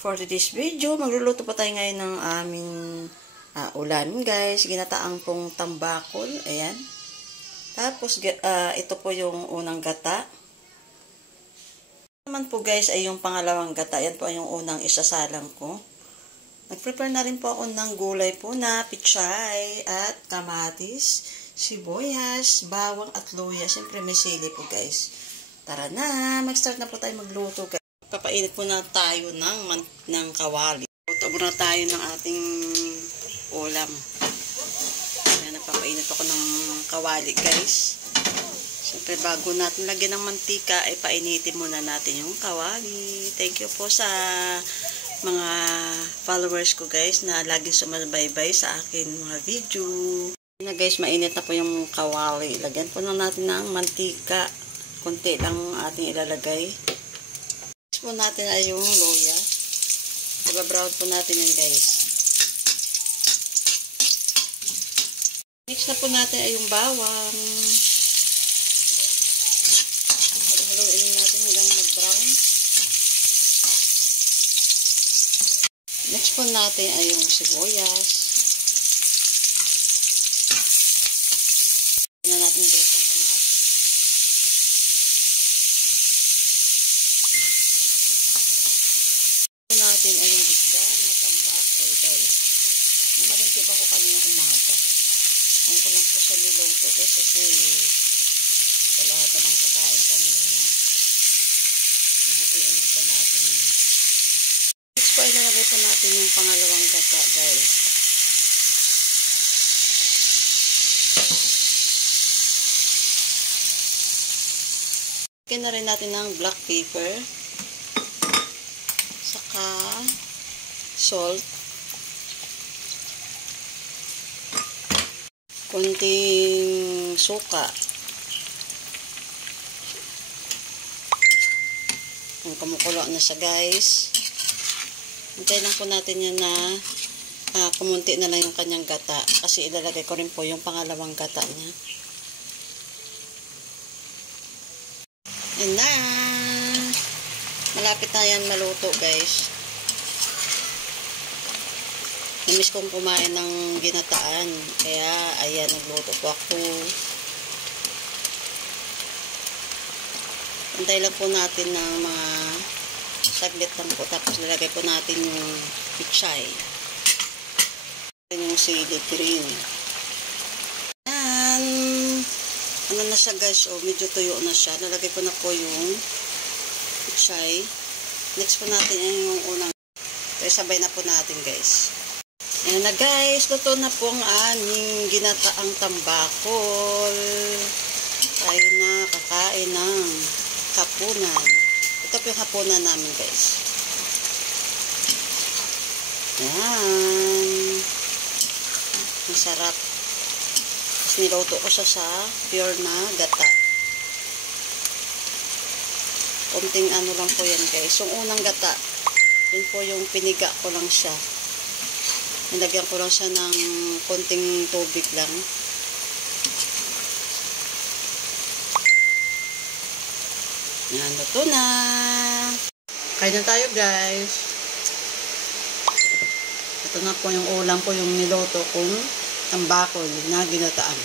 For today's video, magluluto pa tayo ngayon ng aming ulan, guys. Ginataang pong tambakol. Ayan. Tapos, ito po yung unang gata. Naman po, guys, ay yung pangalawang gata. Yan po ay yung unang isasalang ko. Nag-prepare na rin po ako ng gulay po na pichay at kamatis, sibuyas, bawang at luya. Siyempre, may sili po, guys. Tara na, mag-start na po tayo magluto, guys. Papainit po na tayo ng kawali. Luto muna tayo ng ating ulam. Ayan, napapainit ako ng kawali, guys. Siyempre, bago natin lagyan ng mantika, ay painitin muna natin yung kawali. Thank you po sa mga followers ko, guys, na laging sumabaybay sa akin mga video. Na, guys, mainit na po yung kawali. Lagyan po na natin ng mantika. Kunti lang ating ilalagay. Next po natin ay yung luya. Iba-brown po natin yan, guys. Next na po natin ay yung bawang. Haluin natin hanggang mag-brown. Next po natin ay yung sibuyas. Tignan natin, guys, yung kamatis. Natin ay yung isda na tambakol, guys. Namalingkip ako kanina umaga. Ang ko lang po sa niluto, guys, kasi sa lahat ng kakain kanina. Nahatiin lang po natin yan. Next po ay nalagay po natin yung pangalawang gata, guys. Lagyan na rin natin ng black pepper. Saka salt, konting suka, ang kumukulo na siya, guys. Hintayin lang po natin yan na kumunti na lang yung kanyang gata, kasi ilalagay ko rin po yung pangalawang gata niya. Yan na, malapit na yan maluto, guys. Namiss kong kumain ng ginataan. Kaya, ayan, nagluto po ako. Antay lang po natin ng mga saglit lang po. Tapos, lalagay po natin yung pichay. Yung sili green. Ayan. Ano na siya, guys? O, medyo tuyo na siya. Nalagay ko na po yung pichay. Next po natin yung unang. Kaya sabay na po natin, guys. Ayan na, guys. Luto na po ang aming ginataang tambakol. Tayo na kakain ng hapunan. Ito po yung hapunan namin, guys. Ayan. Masarap. Tapos niluto ko siya sa pure na gata. Kunting ano lang po yan, guys. Yung unang gata, yun po yung piniga ko lang siya. Nilagyan ko lang siya ng konting tubig lang. Yan, luto na. Kain na tayo, guys. Ito na po yung ulam ko, yung niluto kong tambakol na ginataan.